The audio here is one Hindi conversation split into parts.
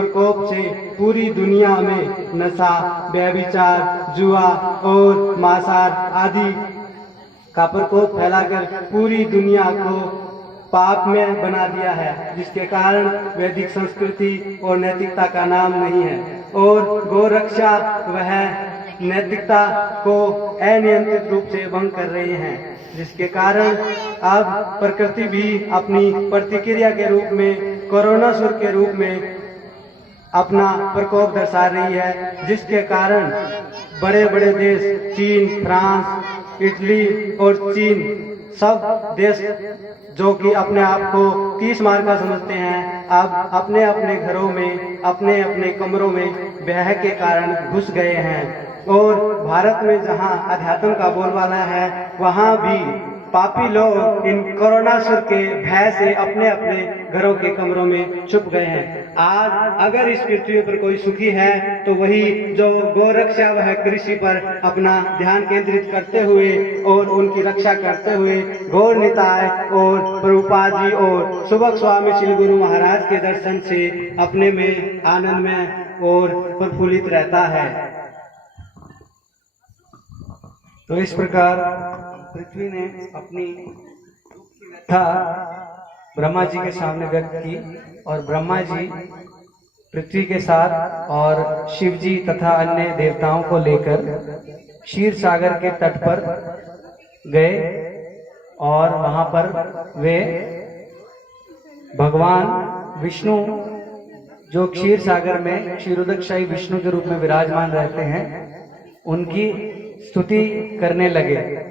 प्रकोप से पूरी दुनिया में नशा, व्यभिचार, जुआ और मांसाहार आदि का प्रकोप फैलाकर पूरी दुनिया को पाप में बना दिया है, जिसके कारण वैदिक संस्कृति और नैतिकता का नाम नहीं है। और गौरक्षा वह नैतिकता को अनियंत्रित रूप से भंग कर रही है, जिसके कारण अब प्रकृति भी अपनी प्रतिक्रिया के रूप में कोरोनासुर के रूप में अपना प्रकोप दर्शा रही है, जिसके कारण बड़े बड़े देश चीन, फ्रांस, इटली और चीन सब देश जो कि अपने आप को 30 मार का समझते हैं, अब अपने अपने घरों में, अपने अपने कमरों में भय के कारण घुस गए हैं। और भारत में जहां अध्यात्म का बोलबाला है, वहां भी पापी लोग इन कोरोनासुर के भय से अपने अपने घरों के कमरों में छुप गए हैं। आज अगर इस पृथ्वी पर कोई सुखी है तो वही जो गौरक्षा वह कृषि पर अपना ध्यान केंद्रित करते हुए और उनकी रक्षा करते हुए गौर निताय और प्रभुपाद जी और सुबक स्वामी श्री गुरु महाराज के दर्शन से अपने में आनंद में और प्रफुल्लित रहता है। तो इस प्रकार पृथ्वी ने अपनी व्यथा ब्रह्मा जी के सामने व्यक्त की और ब्रह्मा जी पृथ्वी के साथ और शिव जी तथा अन्य देवताओं को लेकर क्षीर सागर के तट पर गए और वहां पर वे भगवान विष्णु जो क्षीर सागर में क्षीरोदकशाही विष्णु के रूप में विराजमान रहते हैं, उनकी स्तुति करने लगे।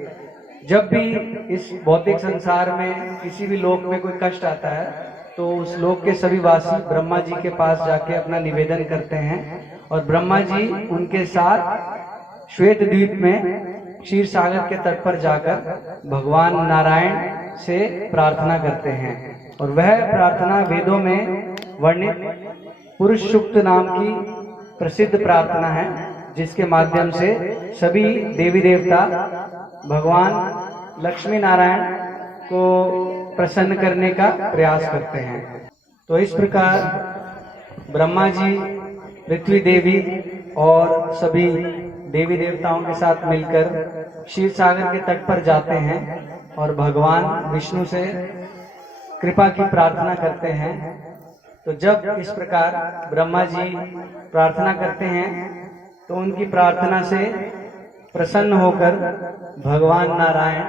जब भी इस भौतिक संसार में किसी भी लोक में कोई कष्ट आता है तो उस लोक के सभी वासी ब्रह्मा जी के पास जाके अपना निवेदन करते हैं और ब्रह्मा जी उनके साथ श्वेत द्वीप में क्षीर सागर के तट पर जाकर भगवान नारायण से प्रार्थना करते हैं। और वह प्रार्थना वेदों में वर्णित पुरुष सूक्त नाम की प्रसिद्ध प्रार्थना है, जिसके माध्यम से सभी देवी देवता भगवान लक्ष्मी नारायण को प्रसन्न करने का प्रयास करते हैं। तो इस प्रकार ब्रह्मा जी, पृथ्वी देवी और सभी देवी देवताओं के साथ मिलकर क्षीर सागर के तट पर जाते हैं और भगवान विष्णु से कृपा की प्रार्थना करते हैं। तो जब इस प्रकार ब्रह्मा जी प्रार्थना करते हैं तो उनकी प्रार्थना से प्रसन्न होकर भगवान नारायण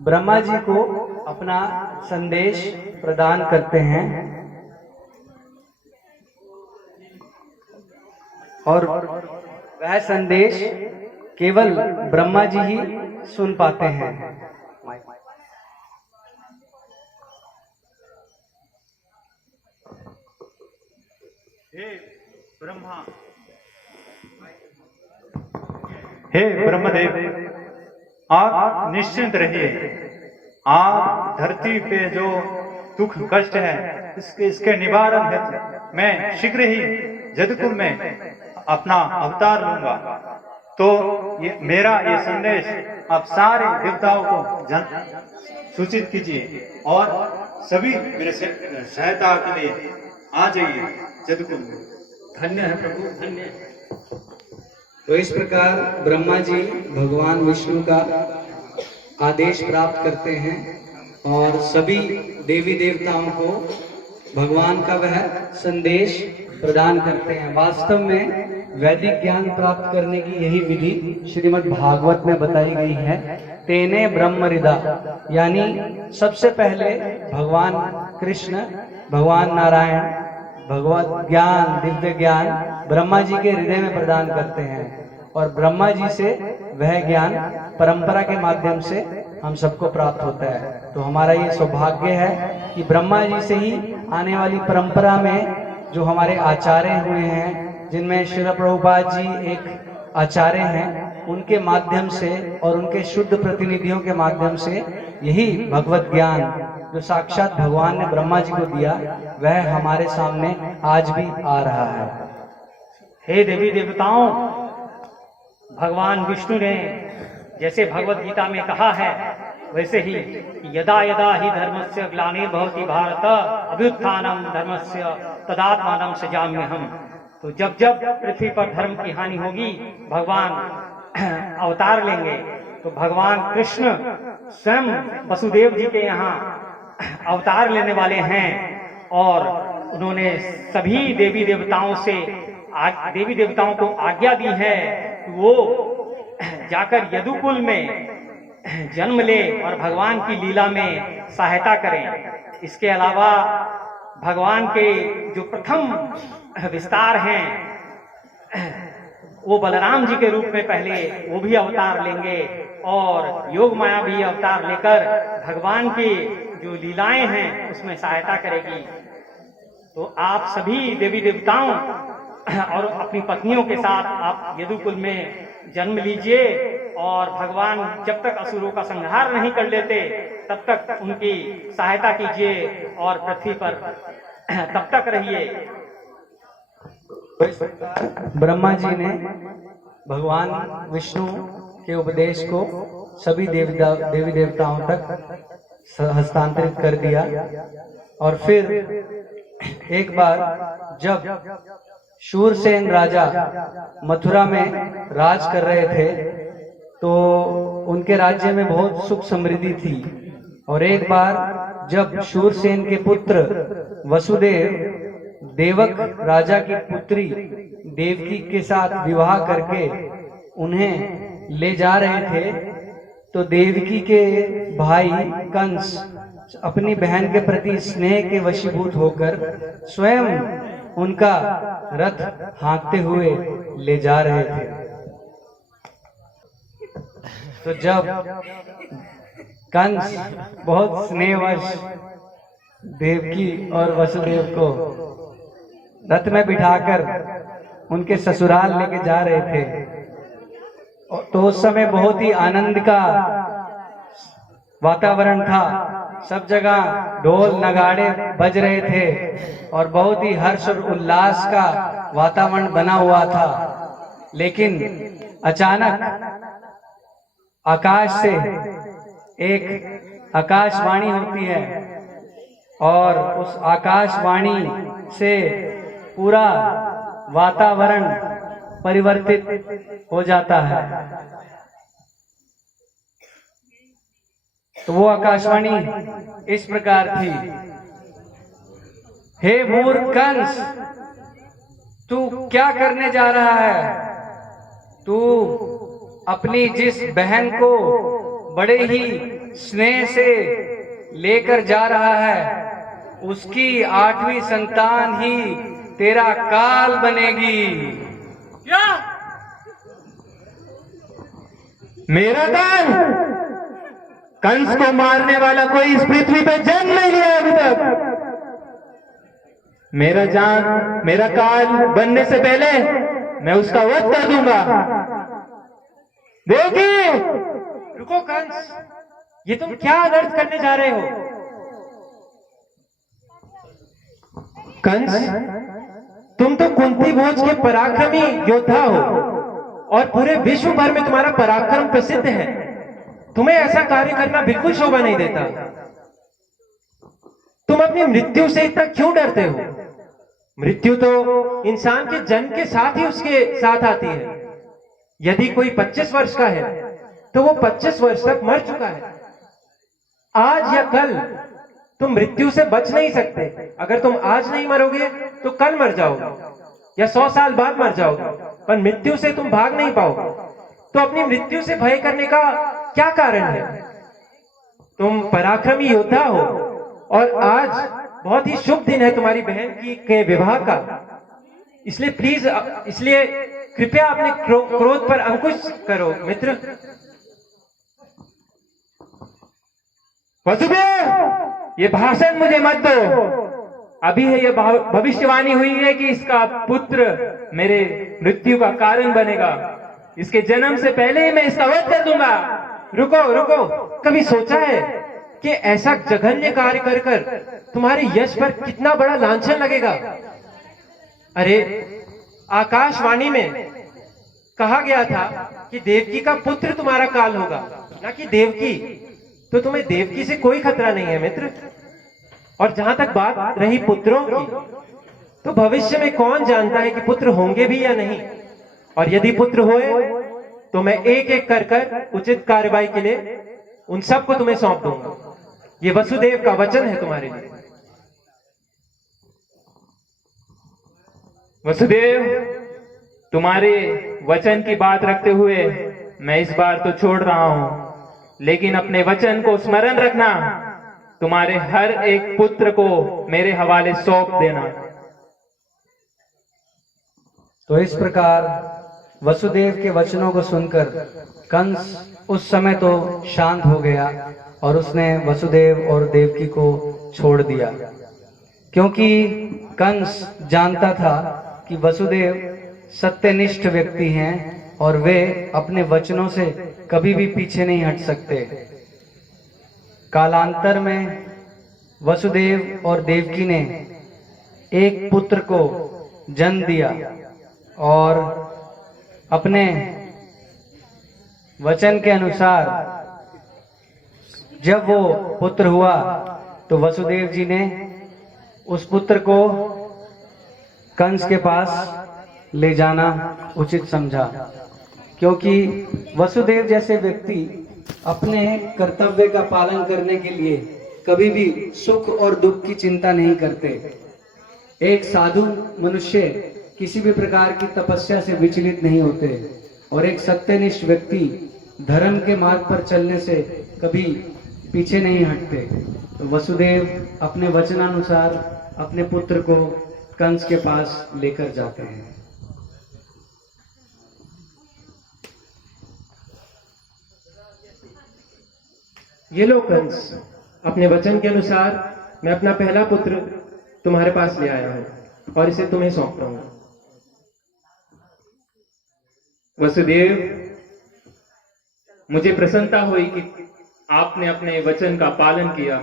ब्रह्मा जी को अपना संदेश प्रदान करते हैं और वह संदेश केवल ब्रह्मा जी ही सुन पाते हैं। हे ब्रह्मा, हे ब्रह्मदेव, आप निश्चिंत रहिए। आप धरती पे जो दुख कष्ट है इसके निवारण हेतु मैं शीघ्र ही जदकुल में अपना अवतार लूंगा। तो मेरा ये संदेश आप सारे देवताओं को सूचित कीजिए और सभी मेरे सहायता के लिए आ जाइए जदकुल में। धन्य है प्रभु, धन्य। तो इस प्रकार ब्रह्मा जी भगवान विष्णु का आदेश प्राप्त करते हैं और सभी देवी देवताओं को भगवान का वह संदेश प्रदान करते हैं। वास्तव में वैदिक ज्ञान प्राप्त करने की यही विधि श्रीमद् भागवत में बताई गई है। तेने ब्रह्म हृदा, यानी सबसे पहले भगवान कृष्ण, भगवान नारायण भगवत ज्ञान, दिव्य ज्ञान ब्रह्मा जी के हृदय में प्रदान करते हैं और ब्रह्मा जी से वह ज्ञान परंपरा के माध्यम से हम सबको प्राप्त होता है। तो हमारा ये सौभाग्य है कि ब्रह्मा जी से ही आने वाली परंपरा में जो हमारे आचार्य हुए हैं, जिनमें श्रील प्रभुपाद जी एक आचार्य हैं, उनके माध्यम से और उनके शुद्ध प्रतिनिधियों के माध्यम से यही भगवत ज्ञान जो साक्षात भगवान ने ब्रह्मा जी को दिया वह हमारे सामने आज भी आ रहा है। हे देवी देवताओं, भगवान विष्णु ने जैसे भगवत गीता में कहा है, वैसे ही यदा यदा ही धर्मस्य ग्लानिर्भवति भारत अभ्युत्थानं धर्मस्य तदात्मानं सृजाम्यहम्। तो जब जब पृथ्वी पर धर्म की हानि होगी भगवान अवतार लेंगे। तो भगवान कृष्ण स्वयं वसुदेव जी के यहाँ अवतार लेने वाले हैं और उन्होंने सभी देवी देवताओं को आज्ञा दी है कि वो जाकर यदुकुल में जन्म ले और भगवान की लीला में सहायता करें। इसके अलावा भगवान के जो प्रथम विस्तार हैं वो बलराम जी के रूप में पहले वो भी अवतार लेंगे और योग माया भी अवतार लेकर भगवान की जो लीलाएं हैं उसमें सहायता करेगी। तो आप सभी देवी देवताओं और अपनी पत्नियों के साथ आप यदुकुल में जन्म लीजिए और भगवान जब तक असुरों का संहार नहीं कर लेते तब तक उनकी सहायता कीजिए और पृथ्वी पर तब तक रहिए। ब्रह्मा जी ने भगवान विष्णु के उपदेश को सभी देवी देवताओं तक हस्तांतरित कर दिया। और फिर एक बार जब शूरसेन राजा मथुरा में राज कर रहे थे तो उनके राज्य में बहुत सुख समृद्धि थी। और एक बार जब शूरसेन के पुत्र वसुदेव देवक राजा की पुत्री देवकी के साथ विवाह करके उन्हें ले जा रहे थे तो देवकी के भाई कंस अपनी बहन के प्रति स्नेह के वशीभूत होकर स्वयं उनका रथ हाँकते हुए ले जा रहे थे। तो जब कंस बहुत स्नेहवश देवकी और वसुदेव को रथ में बिठाकर उनके ससुराल लेके जा रहे थे तो उस समय बहुत ही आनंद का वातावरण था। सब जगह ढोल नगाड़े बज रहे थे और बहुत ही हर्ष और उल्लास का वातावरण बना हुआ था। लेकिन अचानक आकाश से एक आकाशवाणी होती है और उस आकाशवाणी से पूरा वातावरण परिवर्तित हो जाता है। तो वो आकाशवाणी इस प्रकार थी, हे मूर्ख कंस, तू क्या करने जा रहा है? तू अपनी जिस बहन को बड़े ही स्नेह से लेकर जा रहा है उसकी 8वीं संतान ही तेरा काल बनेगी। क्या? मेरा काल? कंस को मारने वाला कोई इस पृथ्वी पे जन्म नहीं लिया अभी तक। मेरा काल बनने से पहले मैं उसका वध कर दूंगा। देखिए। रुको कंस, ये तुम क्या अनर्थ करने जा रहे हो? कंस, तुम तो कुंती भोज के पराक्रमी योद्धा हो और पूरे विश्व भर में तुम्हारा पराक्रम प्रसिद्ध है। तुम्हें ऐसा कार्य करना बिल्कुल शोभा नहीं देता। तुम अपनी मृत्यु से इतना क्यों डरते हो? मृत्यु तो इंसान के जन्म के साथ ही उसके साथ आती है। यदि कोई 25 वर्ष का है तो वो 25 वर्ष तक मर चुका है। आज या कल तुम मृत्यु से बच नहीं सकते। अगर तुम आज नहीं मरोगे तो कल मर जाओगे या 100 साल बाद मर जाओगे, पर मृत्यु से तुम भाग नहीं पाओगे। तो अपनी मृत्यु से भय करने का क्या कारण है? तुम पराक्रमी योद्धा हो और आज बहुत ही शुभ दिन है तुम्हारी बहन की के विवाह का। इसलिए कृपया अपने क्रोध पर अंकुश करो मित्र। वसुदेव, ये भाषण मुझे मत दो। अभी है ये भविष्यवाणी हुई है कि इसका पुत्र मेरे मृत्यु का कारण बनेगा। इसके जन्म से पहले ही मैं इसका वध कर दूंगा। रुको, कभी सोचा है कि ऐसा जघन्य कार्य कर कर तुम्हारे यश पर कितना बड़ा लांछन लगेगा? अरे, आकाशवाणी में कहा गया था कि देवकी का पुत्र तुम्हारा काल होगा, ना कि देवकी। तो तुम्हें देवकी से कोई खतरा नहीं है मित्र। और जहां तक बात रही पुत्रों की, तो भविष्य में कौन जानता है कि पुत्र होंगे भी या नहीं। और यदि पुत्र होए तो मैं एक एक कर कर उचित कार्रवाई के लिए उन सबको तुम्हें सौंप दूंगा। ये वसुदेव का वचन है तुम्हारे लिए। वसुदेव, तुम्हारे वचन की बात रखते हुए मैं इस बार तो छोड़ रहा हूं, लेकिन अपने वचन को स्मरण रखना। तुम्हारे हर एक पुत्र को मेरे हवाले सौंप देना। तो इस प्रकार वसुदेव के वचनों को सुनकर कंस उस समय तो शांत हो गया और उसने वसुदेव और देवकी को छोड़ दिया, क्योंकि कंस जानता था कि वसुदेव सत्यनिष्ठ व्यक्ति हैं और वे अपने वचनों से कभी भी पीछे नहीं हट सकते। कालांतर में वसुदेव और देवकी ने एक पुत्र को जन्म दिया और अपने वचन के अनुसार जब वो पुत्र हुआ तो वसुदेव जी ने उस पुत्र को कंस के पास ले जाना उचित समझा, क्योंकि वसुदेव जैसे व्यक्ति अपने कर्तव्य का पालन करने के लिए कभी भी सुख और दुख की चिंता नहीं करते। एक साधु मनुष्य किसी भी प्रकार की तपस्या से विचलित नहीं होते और एक सत्यनिष्ठ व्यक्ति धर्म के मार्ग पर चलने से कभी पीछे नहीं हटते। तो वसुदेव अपने वचनानुसार अपने पुत्र को कंस के पास लेकर जाते हैं। ये लो कंस, अपने वचन के अनुसार मैं अपना पहला पुत्र तुम्हारे पास ले आया हूं और इसे तुम्हें सौंपता हूं। वसुदेव, मुझे प्रसन्नता हुई कि आपने अपने वचन का पालन किया,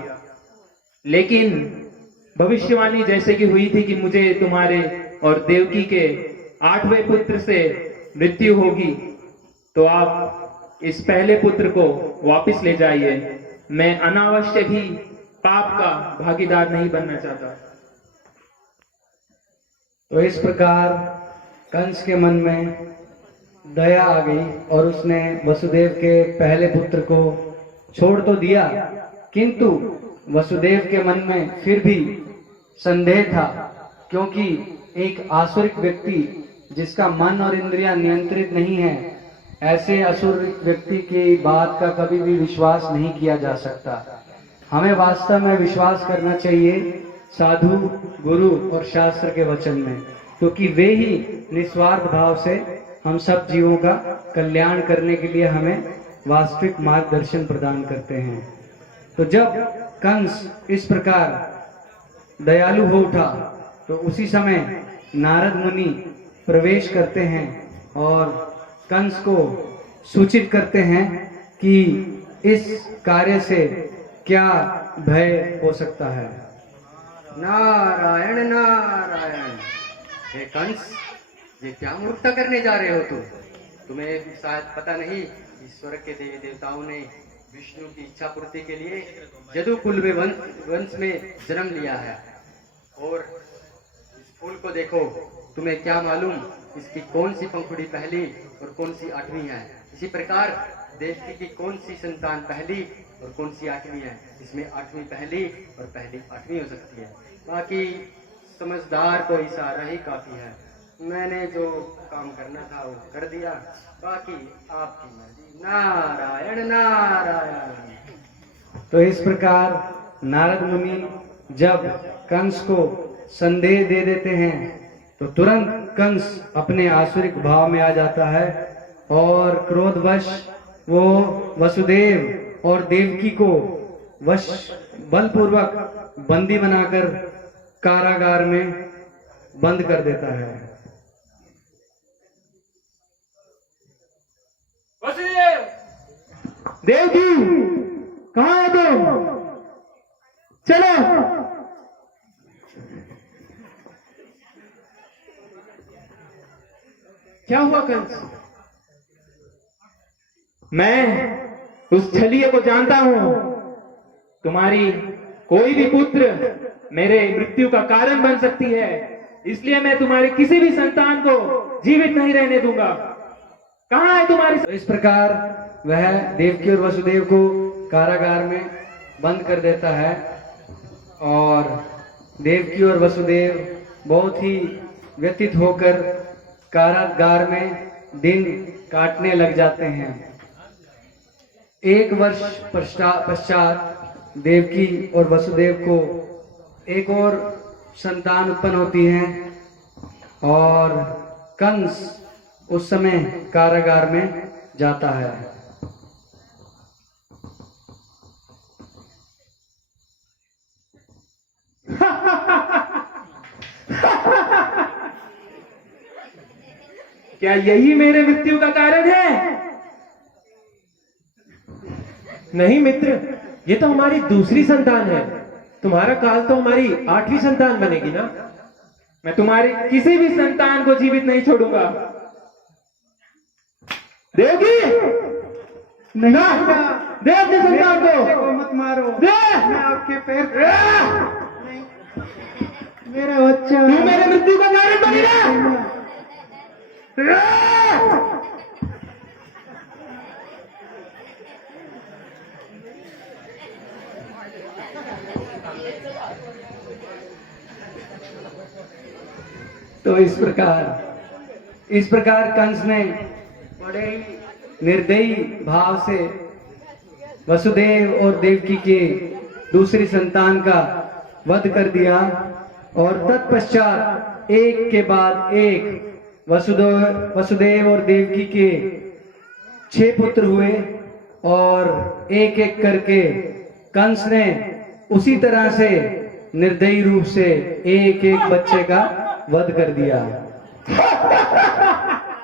लेकिन भविष्यवाणी जैसे कि हुई थी कि मुझे तुम्हारे और देवकी के 8वें पुत्र से मृत्यु होगी, तो आप इस पहले पुत्र को वापस ले जाइए। मैं अनावश्यक ही पाप का भागीदार नहीं बनना चाहता। तो इस प्रकार कंस के मन में दया आ गई और उसने वसुदेव के पहले पुत्र को छोड़ तो दिया, किंतु वसुदेव के मन में फिर भी संदेह था, क्योंकि एक आसुरिक व्यक्ति जिसका मन और इंद्रियां नियंत्रित नहीं है, ऐसे असुर व्यक्ति की बात का कभी भी विश्वास नहीं किया जा सकता। हमें वास्तव में विश्वास करना चाहिए साधु, गुरु और शास्त्र के वचन में, क्योंकि वे ही निस्वार्थ भाव से हम सब जीवों का कल्याण करने के लिए हमें वास्तविक मार्गदर्शन प्रदान करते हैं। तो जब कंस इस प्रकार दयालु हो उठा तो उसी समय नारद मुनि प्रवेश करते हैं और कंस को सूचित करते हैं कि इस कार्य से क्या भय हो सकता है। नारायण नारायण। हे कंस, ये क्या मूर्खता करने जा रहे हो तुम? तुम्हें शायद पता नहीं, ईश्वर के देवी देवताओं ने विष्णु की इच्छा पूर्ति के लिए यदुकुल में वंश में जन्म लिया है। और इस फूल को देखो, तुम्हें क्या मालूम इसकी कौन सी पंखुड़ी पहली और कौन सी 8वीं है? इसी प्रकार देवकी की कौन सी संतान पहली और कौन सी 8वीं है? इसमें 8वीं पहली और पहली 8वीं हो सकती है। बाकी समझदार को इशारा ही काफी है। मैंने जो काम करना था वो कर दिया, बाकी आपकी मर्जी। नारायण नारायण। तो इस प्रकार नारद मुनि जब कंस को संदेह दे देते हैं तो तुरंत कंस अपने आसुरिक भाव में आ जाता है और क्रोधवश वो वसुदेव और देवकी को वश बलपूर्वक बंदी बनाकर कारागार में बंद कर देता है। देवकी, कहाँ है तुम? चलो। क्या हुआ कंस? मैं उस छलिए को जानता हूं तुम्हारी कोई भी पुत्र मेरे मृत्यु का कारण बन सकती है, इसलिए मैं तुम्हारे किसी भी संतान को जीवित नहीं रहने दूंगा। कहाँ है तुम्हारी? तो इस प्रकार वह देवकी और वसुदेव को कारागार में बंद कर देता है और देवकी और वसुदेव बहुत ही व्यथित होकर कारागार में दिन काटने लग जाते हैं। 1 वर्ष पश्चात देवकी और वसुदेव को एक और संतान उत्पन्न होती है और कंस उस समय कारागार में जाता है। क्या यही मेरे मृत्यु का कारण है? नहीं मित्र, ये तो हमारी दूसरी संतान है। तुम्हारा काल तो हमारी 8वीं संतान बनेगी ना। मैं तुम्हारी किसी भी संतान को जीवित नहीं छोड़ूंगा। देवकी, नहीं दे अपनी संतान को, मत मारो, दे। मैं आपके पैर नहीं, मेरा बच्चा तू मेरे मृत्यु का कारण बनेगा। तो इस प्रकार कंस ने बड़े निर्दयी भाव से वसुदेव और देवकी के दूसरी संतान का वध कर दिया और तत्पश्चात एक के बाद एक वसुदेव और देवकी के 6 पुत्र हुए और एक एक करके कंस ने उसी तरह से निर्दयी रूप से एक एक बच्चे का वध कर दिया।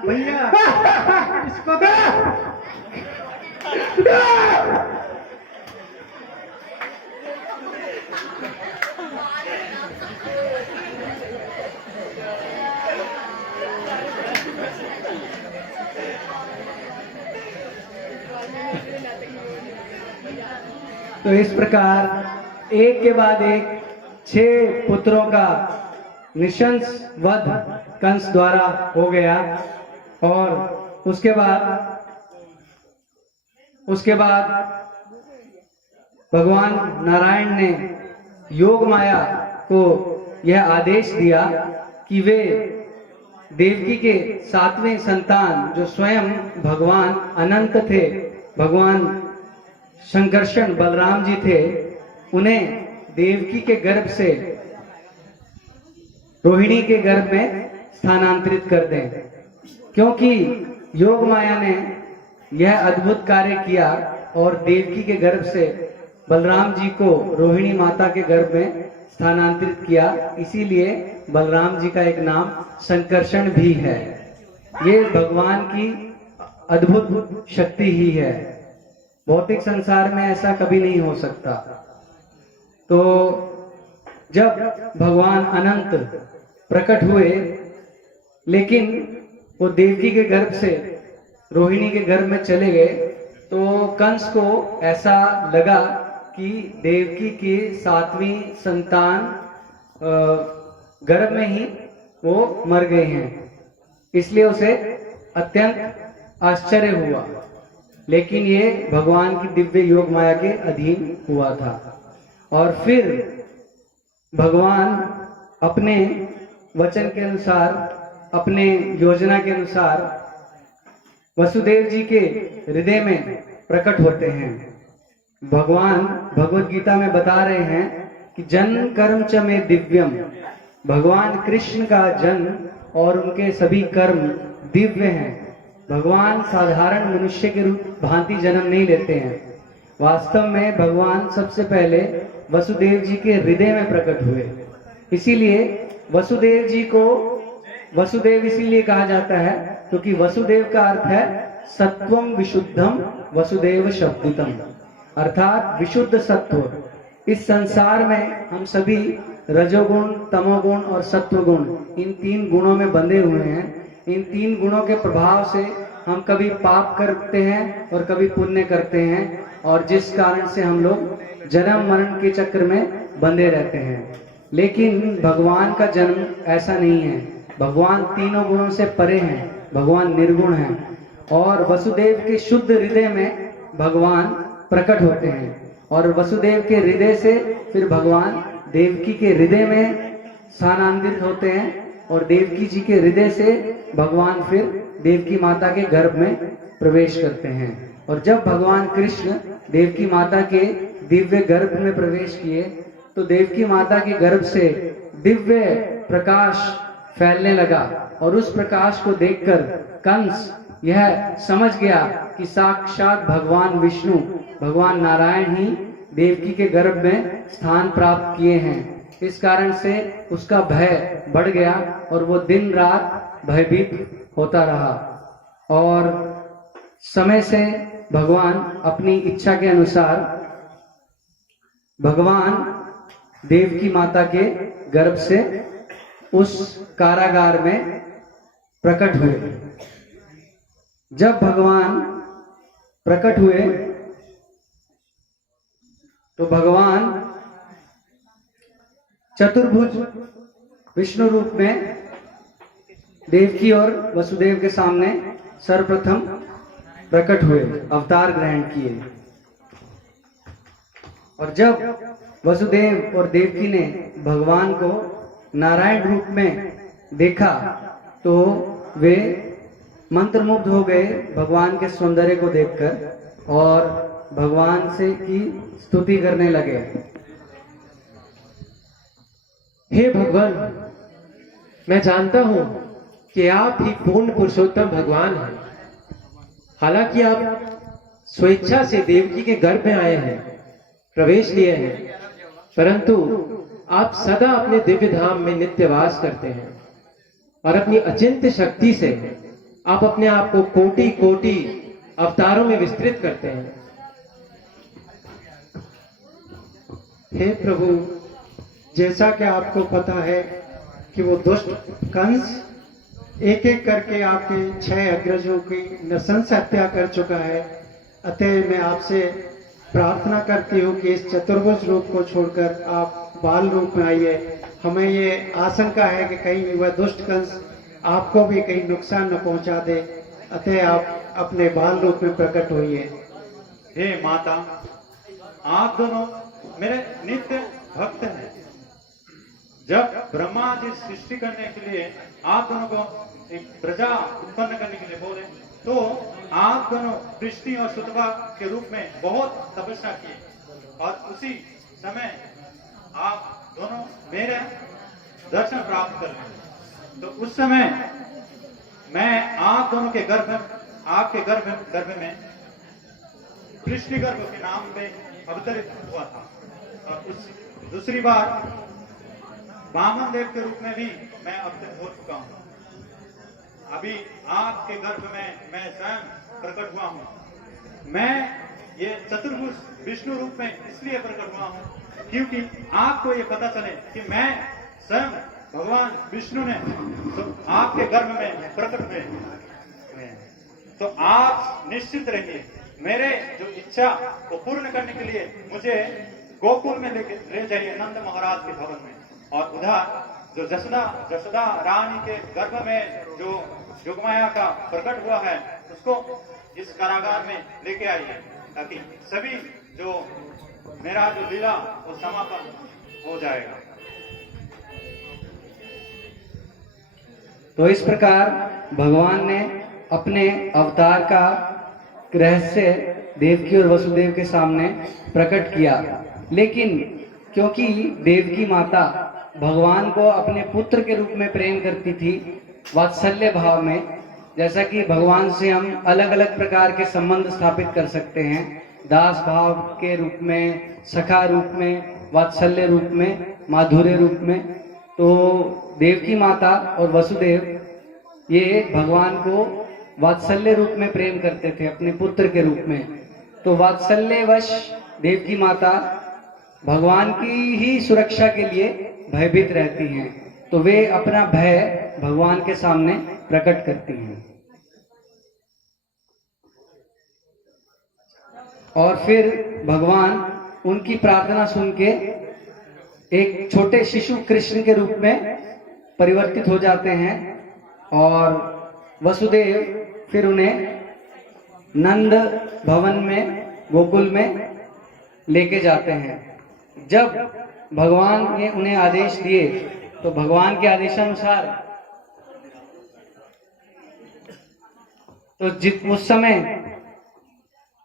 भैया इसको तो इस प्रकार एक के बाद एक 6 पुत्रों का निशंस वध कंस द्वारा हो गया और उसके बाद भगवान नारायण ने योग माया को यह आदेश दिया कि वे देवकी के 7वें संतान जो स्वयं भगवान अनंत थे, भगवान शंकरषण बलराम जी थे, उन्हें देवकी के गर्भ से रोहिणी के गर्भ में स्थानांतरित कर दें, क्योंकि योग माया ने यह अद्भुत कार्य किया और देवकी के गर्भ से बलराम जी को रोहिणी माता के गर्भ में स्थानांतरित किया। इसीलिए बलराम जी का एक नाम संकर्षण भी है। ये भगवान की अद्भुत शक्ति ही है, भौतिक संसार में ऐसा कभी नहीं हो सकता। तो जब भगवान अनंत प्रकट हुए, लेकिन वो देवकी के गर्भ से रोहिणी के गर्भ में चले गए, तो कंस को ऐसा लगा कि देवकी की 7वीं संतान गर्भ में ही वो मर गए हैं, इसलिए उसे अत्यंत आश्चर्य हुआ। लेकिन ये भगवान की दिव्य योग माया के अधीन हुआ था। और फिर भगवान अपने वचन के अनुसार, अपने योजना के अनुसार वसुदेव जी के हृदय में प्रकट होते हैं। भगवान भगवत गीता में बता रहे हैं कि जन्म कर्म च में दिव्यम, भगवान कृष्ण का जन्म और उनके सभी कर्म दिव्य हैं। भगवान साधारण मनुष्य के रूप भांति जन्म नहीं लेते हैं। वास्तव में भगवान सबसे पहले वसुदेव जी के हृदय में प्रकट हुए। इसीलिए वसुदेव जी को वसुदेव इसीलिए कहा जाता है क्योंकि वसुदेव का अर्थ है सत्वम विशुद्धम वसुदेव शब्दितम, अर्थात विशुद्ध सत्व। इस संसार में हम सभी रजोगुण, तमोगुण और सत्वगुण, इन 3 गुणों में बंधे हुए हैं। इन 3 गुणों के प्रभाव से हम कभी पाप करते हैं और कभी पुण्य करते हैं, और जिस कारण से हम लोग जन्म मरण के चक्र में बंधे रहते हैं। लेकिन भगवान का जन्म ऐसा नहीं है। भगवान तीनों गुणों से परे हैं, भगवान निर्गुण हैं, और वसुदेव के शुद्ध हृदय में भगवान प्रकट होते हैं, और वसुदेव के हृदय से फिर भगवान देवकी के हृदय में स्थानांतरित होते हैं, और देवकी जी के हृदय से भगवान फिर देवकी माता के गर्भ में प्रवेश करते हैं। और जब भगवान कृष्ण देवकी माता के दिव्य गर्भ में प्रवेश किए तो देवकी माता के गर्भ से दिव्य प्रकाश फैलने लगा, और उस प्रकाश को देखकर कंस यह समझ गया कि साक्षात भगवान विष्णु, भगवान नारायण ही देवकी के गर्भ में स्थान प्राप्त किए हैं। इस कारण से उसका भय बढ़ गया और वो दिन रात भयभीत होता रहा, और समय से भगवान अपनी इच्छा के अनुसार भगवान देवकी माता के गर्भ से उस कारागार में प्रकट हुए। जब भगवान प्रकट हुए तो भगवान चतुर्भुज विष्णु रूप में देवकी और वसुदेव के सामने सर्वप्रथम प्रकट हुए, अवतार ग्रहण किए। और जब वसुदेव और देवकी ने भगवान को नारायण रूप में देखा तो वे मंत्रमुग्ध हो गए भगवान के सौंदर्य को देखकर, और भगवान से की स्तुति करने लगे। हे भगवान, मैं जानता हूं कि आप ही पूर्ण पुरुषोत्तम भगवान हैं। हालांकि आप स्वेच्छा से देवकी के गर्भ में आए हैं, प्रवेश लिए हैं, परंतु आप सदा अपने दिव्य धाम में नित्य वास करते हैं, और अपनी अचिंत्य शक्ति से आप अपने आप को कोटि कोटि अवतारों में विस्तृत करते हैं। हे प्रभु, जैसा कि आपको पता है कि वो दुष्ट कंस एक एक करके आपके 6 अग्रजों की नृशंस हत्या कर चुका है, अतः मैं आपसे प्रार्थना करती हूँ कि इस चतुर्भुज रूप को छोड़कर आप बाल रूप में आइए। हमें ये आशंका है कि कहीं वह दुष्ट कंस आपको भी कहीं नुकसान न पहुंचा दे, अतः आप अपने बाल रूप में प्रकट होइए। हे माता, आप दोनों मेरे नित्य भक्त हैं। जब ब्रह्मा जी सृष्टि करने के लिए आप दोनों को एक प्रजा उत्पन्न करने के लिए बोले तो आप दोनों वृष्टि और सुतभा के रूप में बहुत तपस्या किए, और उसी समय आप दोनों मेरे दर्शन प्राप्त कर रहे। तो उस समय मैं आप दोनों के आपके गर्भ में वृष्टि गर्भ के नाम पे अवतरित हुआ था, और उस दूसरी बार वामन देव के रूप में भी मैं अवतरित हो चुका हूँ। अभी आपके गर्भ में मैं स्वयं प्रकट हुआ हूँ। मैं ये चतुर्भुज विष्णु रूप में इसलिए प्रकट हुआ हूँ क्योंकि आपको ये पता चले कि मैं स्वयं भगवान विष्णु ने तो आपके गर्भ में प्रकट हुए हैं। तो आप निश्चित रहिए, मेरे जो इच्छा को पूर्ण करने के लिए मुझे गोकुल में ले जाइए, नंद महाराज के भवन में, और उधर जो जसोदा रानी के गर्भ में जो योगमाया का प्रकट हुआ है उसको इस कारागार में लेके आइए, ताकि सभी जो मेरा जो लीला वो समापन हो जाएगा। तो इस प्रकार भगवान ने अपने अवतार का रहस्य देवकी और वसुदेव के सामने प्रकट किया। लेकिन क्योंकि देवकी माता भगवान को अपने पुत्र के रूप में प्रेम करती थी, वात्सल्य भाव में, जैसा कि भगवान से हम अलग अलग प्रकार के संबंध स्थापित कर सकते हैं, दास भाव के रूप में, सखा रूप में, वात्सल्य रूप में, माधुर्य रूप में। तो देवकी माता और वसुदेव ये भगवान को वात्सल्य रूप में प्रेम करते थे, अपने पुत्र के रूप में। तो वात्सल्यवश देवकी माता भगवान की ही सुरक्षा के लिए भयभीत रहती हैं, तो वे अपना भय भगवान के सामने प्रकट करती हैं। और फिर भगवान उनकी प्रार्थना सुन के एक छोटे शिशु कृष्ण के रूप में परिवर्तित हो जाते हैं और वसुदेव फिर उन्हें नंद भवन में गोकुल में लेके जाते हैं। जब भगवान ने उन्हें आदेश दिए तो भगवान के आदेशानुसार तो उस समय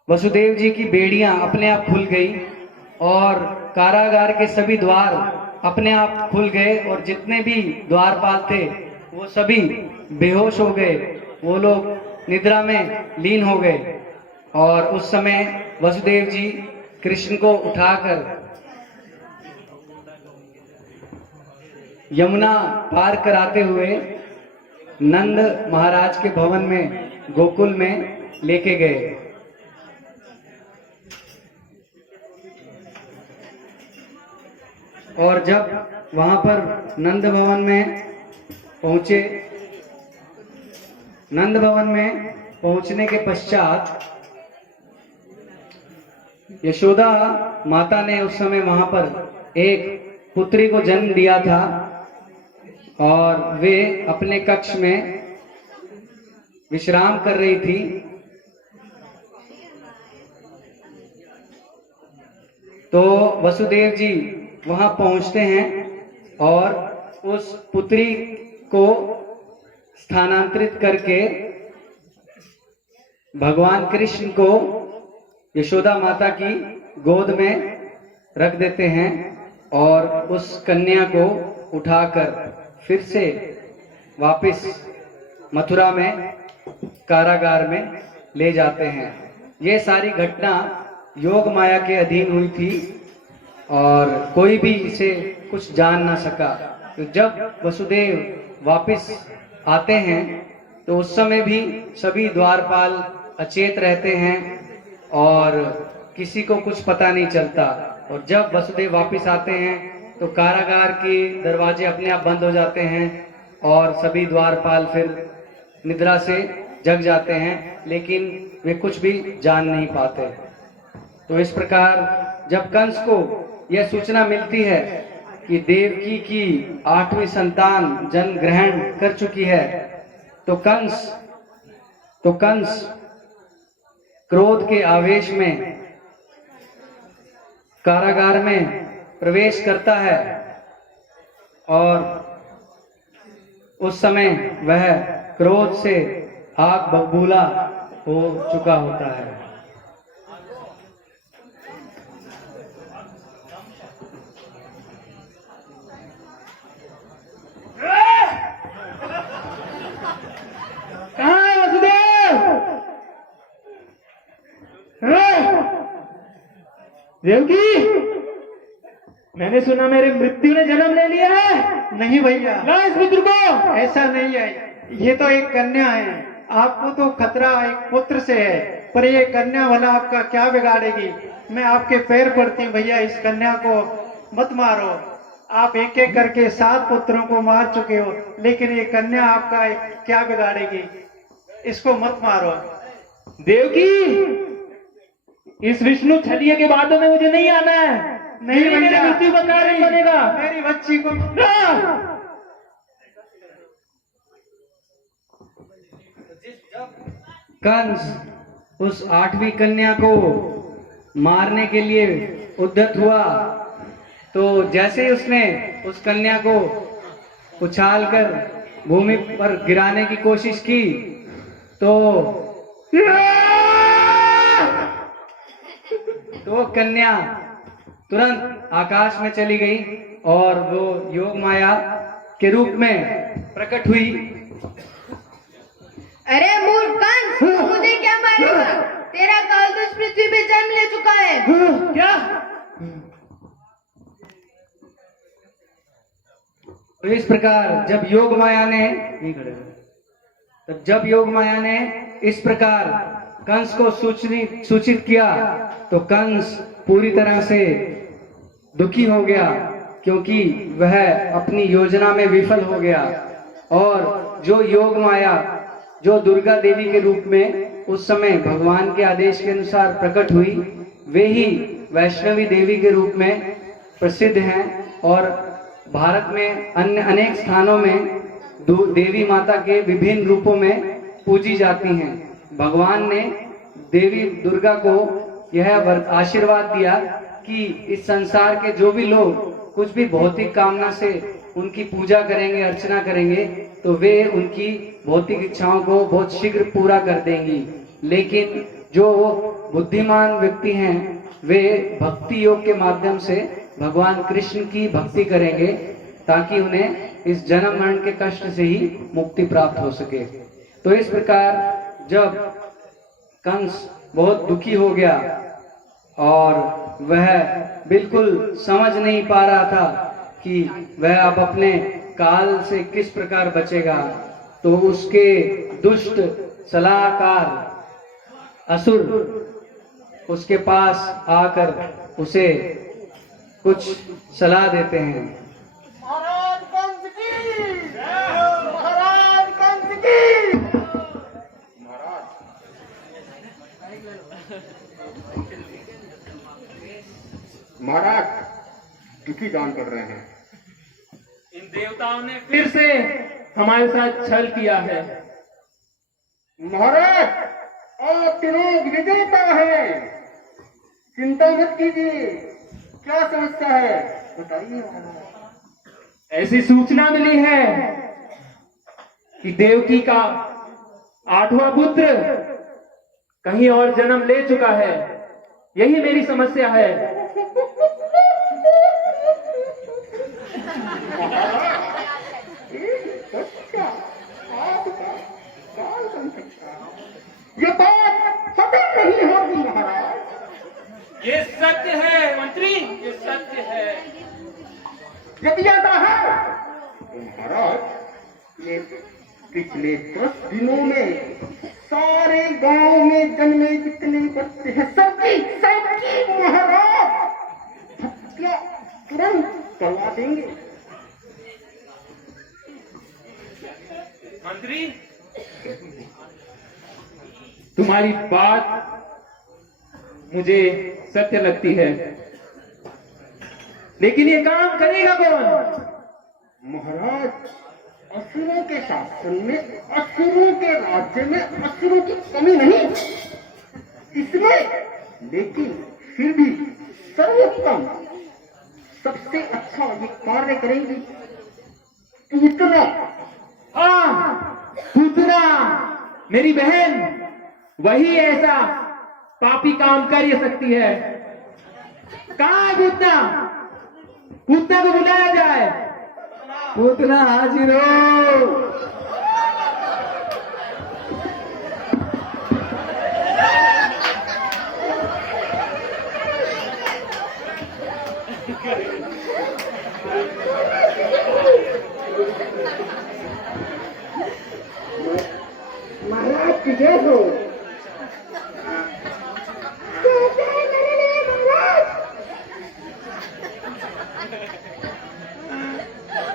वसुदेव जी की बेड़ियां अपने आप खुल गई और कारागार के सभी द्वार अपने आप खुल गए और जितने भी द्वारपाल थे वो सभी बेहोश हो गए, वो लोग निद्रा में लीन हो गए। और उस समय वसुदेव जी कृष्ण को उठाकर यमुना पार कराते हुए नंद महाराज के भवन में गोकुल में लेके गए। और जब वहां पर नंद भवन में पहुंचे, नंद भवन में पहुंचने के पश्चात यशोदा माता ने उस समय वहां पर एक पुत्री को जन्म दिया था और वे अपने कक्ष में विश्राम कर रही थी। तो वसुदेव जी वहां पहुंचते हैं और उस पुत्री को स्थानांतरित करके भगवान कृष्ण को यशोदा माता की गोद में रख देते हैं और उस कन्या को उठाकर फिर से वापस मथुरा में कारागार में ले जाते हैं। ये सारी घटना योग माया के अधीन हुई थी और कोई भी इसे कुछ जान ना सका। तो जब वसुदेव वापस आते हैं तो उस समय भी सभी द्वारपाल अचेत रहते हैं और किसी को कुछ पता नहीं चलता। और जब वसुदेव वापस आते हैं तो कारागार के दरवाजे अपने आप बंद हो जाते हैं और सभी द्वारपाल फिर निद्रा से जग जाते हैं, लेकिन वे कुछ भी जान नहीं पाते। तो इस प्रकार जब कंस को यह सूचना मिलती है कि देवकी की 8वीं संतान जन्म ग्रहण कर चुकी है तो कंस क्रोध के आवेश में कारागार में प्रवेश करता है और उस समय वह क्रोध से आग बबूला हो चुका होता है। कहाँ है वसुदेव? देवकी, मैंने सुना मेरे मृत्यु ने जन्म ले लिया है। नहीं भैया, ला इस पुत्र को। ऐसा नहीं है, ये तो एक कन्या है। आपको तो खतरा एक पुत्र से है, पर ये कन्या भला आपका क्या बिगाड़ेगी। मैं आपके पैर पड़ती हूँ भैया, इस कन्या को मत मारो। आप एक एक करके 7 पुत्रों को मार चुके हो, लेकिन ये कन्या आपका क्या बिगाड़ेगी। इसको मत मारो। देवकी, इस विष्णु छलिए के बातों में मुझे नहीं आना है। नहीं मेरी भैया, मृत्यु का कारण बनेगा। मेरी बच्ची को कंस उस 8वीं कन्या को मारने के लिए उद्यत हुआ तो जैसे ही उसने उस कन्या को उछालकर भूमि पर गिराने की कोशिश की तो कन्या तुरंत आकाश में चली गई और वो योग माया के रूप में प्रकट हुई। अरे मूर्ख कंस, मुझे क्या मारेगा? तेरा काल तो इस पृथ्वी पे जन्म ले चुका है। क्या? तो इस प्रकार जब योग माया ने इस प्रकार कंस को सूचित किया तो कंस पूरी तरह से दुखी हो गया, क्योंकि वह अपनी योजना में विफल हो गया। और जो योग माया जो दुर्गा देवी के रूप में उस समय भगवान के आदेश के अनुसार प्रकट हुई, वे ही वैष्णवी देवी के रूप में प्रसिद्ध हैं और भारत में अन्य अनेक स्थानों में देवी माता के विभिन्न रूपों में पूजी जाती हैं। भगवान ने देवी दुर्गा को यह आशीर्वाद दिया कि इस संसार के जो भी लोग कुछ भी भौतिक कामना से उनकी पूजा करेंगे, अर्चना करेंगे, तो वे उनकी भौतिक इच्छाओं को बहुत शीघ्र पूरा कर देंगी। लेकिन जो बुद्धिमान व्यक्ति हैं वे भक्ति योग के माध्यम से भगवान कृष्ण की भक्ति करेंगे ताकि उन्हें इस जन्म मरण के कष्ट से ही मुक्ति प्राप्त हो सके। तो इस प्रकार जब कंस बहुत दुखी हो गया और वह बिल्कुल समझ नहीं पा रहा था कि वह अब अपने काल से किस प्रकार बचेगा, तो उसके दुष्ट सलाहकार असुर उसके पास आकर उसे कुछ सलाह देते हैं। महाराज कंस की जय हो, महाराज कंस की। महाराज दुखी गान कर रहे हैं। इन देवताओं ने फिर से हमारे साथ छल किया है। महाराज आप लोग विजेता है, चिंता मत कीजिए। क्या समस्या है बताइए महाराज। ऐसी सूचना मिली है कि देवकी का 8वां पुत्र कहीं और जन्म ले चुका है। यही मेरी समस्या है। ये बात सत्य नहीं होगी महाराज। ये सत्य है मंत्री, ये सत्य है। यदि ऐसा है तो महाराज ये पिछले 10 दिनों में सारे गांव में जन्मे जितने बच्चे हैं सबकी महाराज हत्या तुरंत करवा देंगे। मंत्री, तुम्हारी बात मुझे सत्य लगती है, लेकिन ये काम करेगा कौन? महाराज असुरों के शासन में, असुरों के राज्य में असुरों की कमी नहीं इसमें, लेकिन फिर भी सर्वोत्तम सबसे अच्छा ये कार्य करेंगी पूतना। हाँ, पूतना मेरी बहन, वही ऐसा पापी काम कर सकती है। कहाँ है पूतना? पूतना को बुलाया जाए। पूतना हाजिर हो। महाराज की जय हो।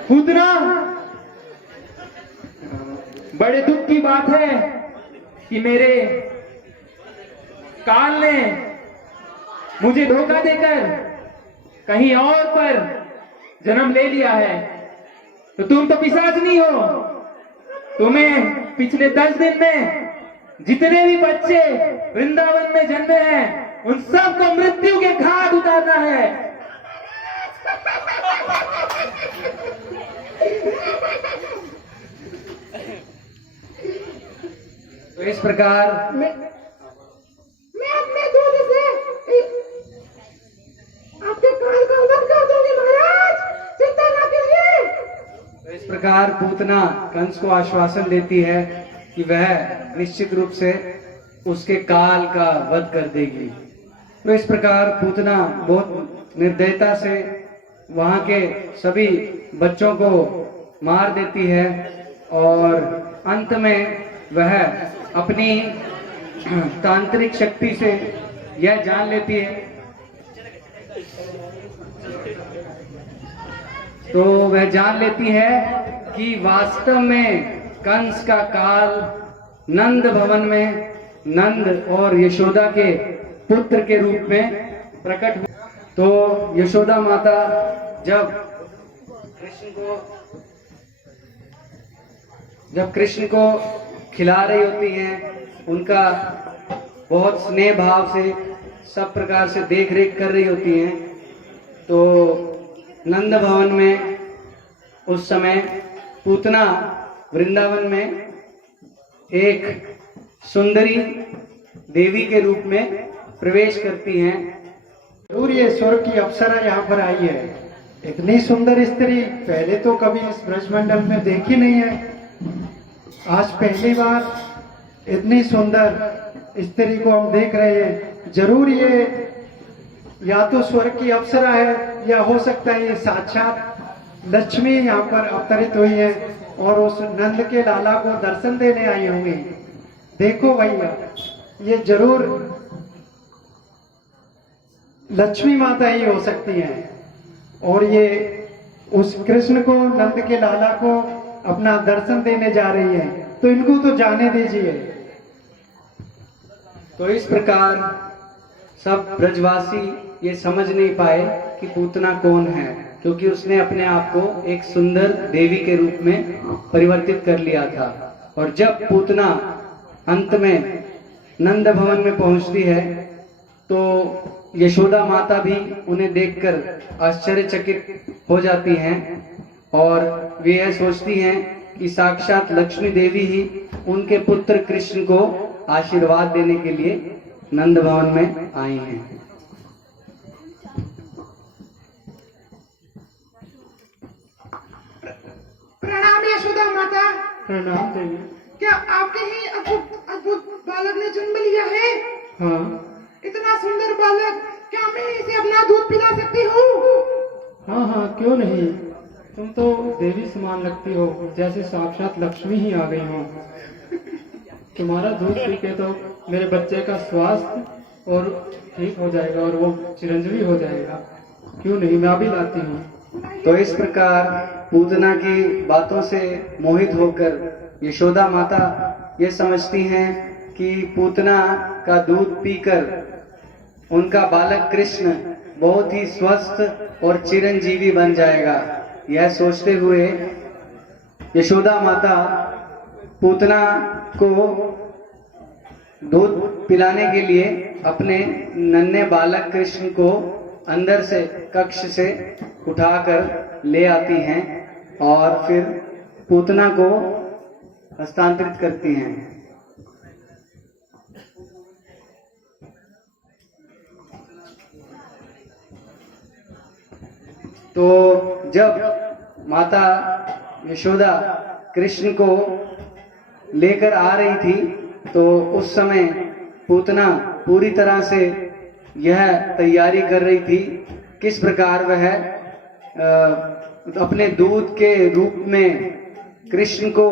पूतना, बड़े दुख की बात है कि मेरे काल ने मुझे धोखा देकर कहीं और पर जन्म ले लिया है। तो तुम तो पिशाचनी हो। तुम्हें पिछले 10 दिन में जितने भी बच्चे वृंदावन में जन्मे हैं उन सबको मृत्यु के घाट उतारना है। तो इस प्रकार मैं अपने दूध से आपके काल का वध कर दूंगी महाराज, चिंता ना कीजिए। तो इस प्रकार पूतना कंस को आश्वासन देती है कि वह निश्चित रूप से उसके काल का वध कर देगी। तो इस प्रकार पूतना बहुत निर्दयता से वहां के सभी बच्चों को मार देती है और अंत में वह अपनी तांत्रिक शक्ति से यह जान लेती है, तो वह जान लेती है कि वास्तव में कंस का काल नंद भवन में नंद और यशोदा के पुत्र के रूप में प्रकट हुए। तो यशोदा माता जब कृष्ण को खिला रही होती हैं, उनका बहुत स्नेह भाव से सब प्रकार से देख रेख कर रही होती हैं, तो नंद भवन में उस समय पूतना वृंदावन में एक सुंदरी देवी के रूप में प्रवेश करती हैं। जरूर ये स्वर्ग की अप्सरा यहाँ पर आई है। इतनी सुंदर स्त्री पहले तो कभी इस ब्रजमंडल में देखी नहीं है। आज पहली बार इतनी सुंदर स्त्री को हम देख रहे हैं। जरूर ये या तो स्वर्ग की अप्सरा है या हो सकता है ये साक्षात लक्ष्मी यहाँ पर अवतरित हुई है और उस नंद के लाला को दर्शन देने आई होंगी। देखो भैया, ये जरूर लक्ष्मी माता ही हो सकती हैं और ये उस कृष्ण को, नंद के लाला को अपना दर्शन देने जा रही है, तो इनको तो जाने दीजिए। तो इस प्रकार सब ब्रजवासी ये समझ नहीं पाए कि पूतना कौन है, क्योंकि उसने अपने आप को एक सुंदर देवी के रूप में परिवर्तित कर लिया था। और जब पूतना अंत में नंद भवन में पहुंचती है, तो यशोदा माता भी उन्हें देखकर आश्चर्यचकित हो जाती हैं और वे यह सोचती हैं कि साक्षात लक्ष्मी देवी ही उनके पुत्र कृष्ण को आशीर्वाद देने के लिए नंद भवन में आई हैं। प्रणाम यशोदा माता। प्रणाम देवी। क्या आपके ही अद्भुत अद्भुत बालक ने जन्म लिया है? हाँ इतना सुंदर बालक, क्या मैं इसे अपना दूध पिला सकती हूँ? हाँ हाँ, क्यों नहीं। तुम तो देवी समान लगती हो, जैसे साक्षात लक्ष्मी ही आ गई हो। तुम्हारा दूध पी के तो मेरे बच्चे का स्वास्थ्य और ठीक हो जाएगा और वो चिरंजीवी हो जाएगा। क्यों नहीं, मैं अभी लाती हूँ। तो इस प्रकार पूतना की बातों से मोहित होकर यशोदा माता ये समझती हैं कि पूतना का दूध पीकर उनका बालक कृष्ण बहुत ही स्वस्थ और चिरंजीवी बन जाएगा। यह सोचते हुए यशोदा माता पूतना को दूध पिलाने के लिए अपने नन्हे बालक कृष्ण को अंदर से कक्ष से उठाकर ले आती हैं और फिर पूतना को हस्तांतरित करती हैं। तो जब माता यशोदा कृष्ण को लेकर आ रही थी, तो उस समय पूतना पूरी तरह से यह तैयारी कर रही थी किस प्रकार वह अपने दूध के रूप में कृष्ण को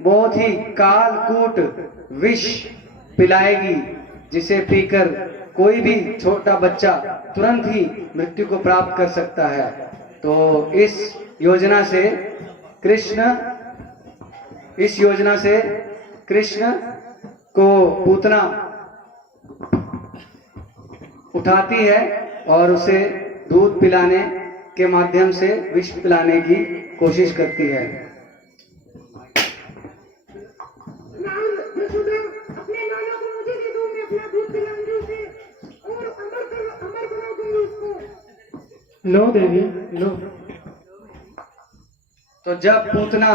बहुत ही कालकूट विष पिलाएगी, जिसे पीकर कोई भी छोटा बच्चा तुरंत ही मृत्यु को प्राप्त कर सकता है। तो इस योजना से कृष्ण को पूतना उठाती है और उसे दूध पिलाने के माध्यम से विष पिलाने की कोशिश करती है। अपने लाला को मुझे दे दो, मैं अपना दूध पिलाऊंगी उसे और अमर बना दूंगी उसको। लो देवी लो। तो जब पूतना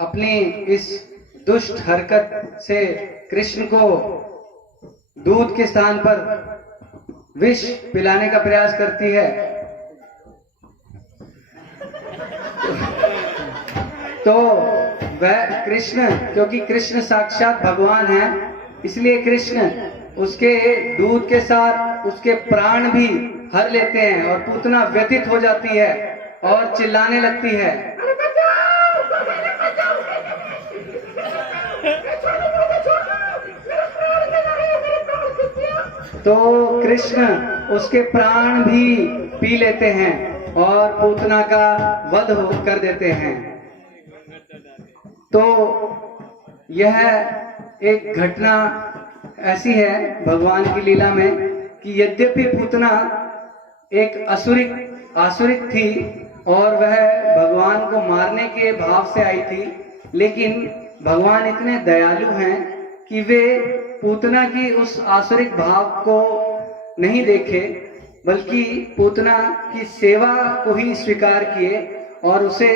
अपनी इस दुष्ट हरकत से कृष्ण को दूध के स्थान पर विष पिलाने का प्रयास करती है, तो वह कृष्ण, क्योंकि कृष्ण साक्षात भगवान है, इसलिए कृष्ण उसके दूध के साथ उसके प्राण भी हर लेते हैं और पूतना व्यथित हो जाती है और चिल्लाने लगती है। तो कृष्ण उसके प्राण भी पी लेते हैं और पूतना का वध कर देते हैं। तो यह एक घटना ऐसी है भगवान की लीला में कि यद्यपि पूतना एक आसुरिक थी और वह भगवान को मारने के भाव से आई थी, लेकिन भगवान इतने दयालु हैं कि वे पूतना की उस आसुरिक भाव को नहीं देखे, बल्कि पूतना की सेवा को ही स्वीकार किए और उसे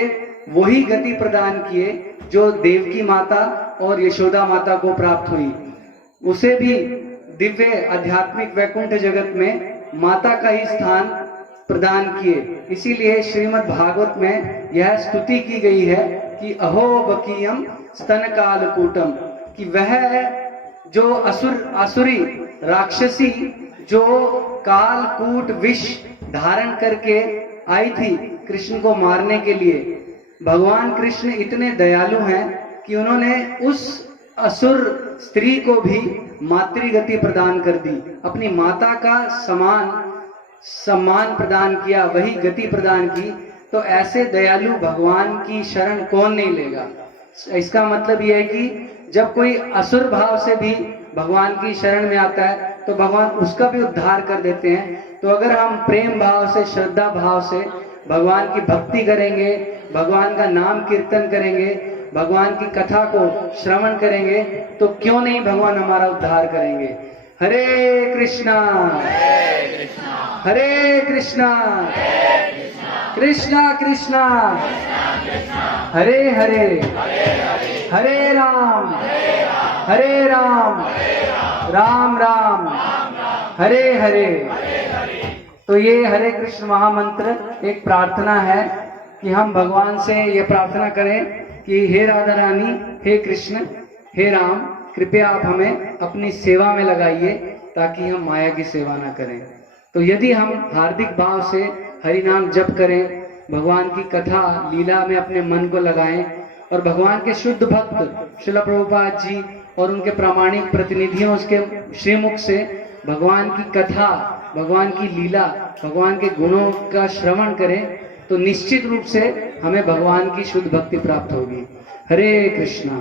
वही गति प्रदान किए जो देवकी माता और यशोदा माता को प्राप्त हुई। उसे भी दिव्य आध्यात्मिक वैकुंठ जगत में माता का ही स्थान प्रदान किए। इसीलिए श्रीमद् भागवत में यह स्तुति की गई है कि अहो बकीयम स्तन कालकूटम, कि वह जो आसुरी राक्षसी जो कालकूट विष धारण करके आई थी कृष्ण को मारने के लिए, भगवान कृष्ण इतने दयालु हैं कि उन्होंने उस असुर स्त्री को भी मातृगति प्रदान कर दी, अपनी माता का सम्मान प्रदान किया, वही गति प्रदान की। तो ऐसे दयालु भगवान की शरण कौन नहीं लेगा। इसका मतलब यह है कि जब कोई असुर भाव से भी भगवान की शरण में आता है तो भगवान उसका भी उद्धार कर देते हैं। तो अगर हम प्रेम भाव से, श्रद्धा भाव से भगवान की भक्ति करेंगे, भगवान का नाम कीर्तन करेंगे, भगवान की कथा को श्रवण करेंगे, तो क्यों नहीं भगवान हमारा उद्धार करेंगे। हरे कृष्णा हरे कृष्णा कृष्णा कृष्णा हरे हरे हरे राम राम राम हरे हरे। तो ये हरे कृष्ण महामंत्र एक प्रार्थना है कि हम भगवान से ये प्रार्थना करें कि हे राधा रानी, हे कृष्ण, हे राम, कृपया आप हमें अपनी सेवा में लगाइए ताकि हम माया की सेवा ना करें। तो यदि हम हार्दिक भाव से हरि नाम जप करें, भगवान की कथा लीला में अपने मन को लगाएं और भगवान के शुद्ध भक्त श्रील प्रभुपाद जी और उनके प्रामाणिक प्रतिनिधियों उसके श्रीमुख से भगवान की कथा, भगवान की लीला, भगवान के गुणों का श्रवण करें, तो निश्चित रूप से हमें भगवान की शुद्ध भक्ति प्राप्त होगी। हरे कृष्णा।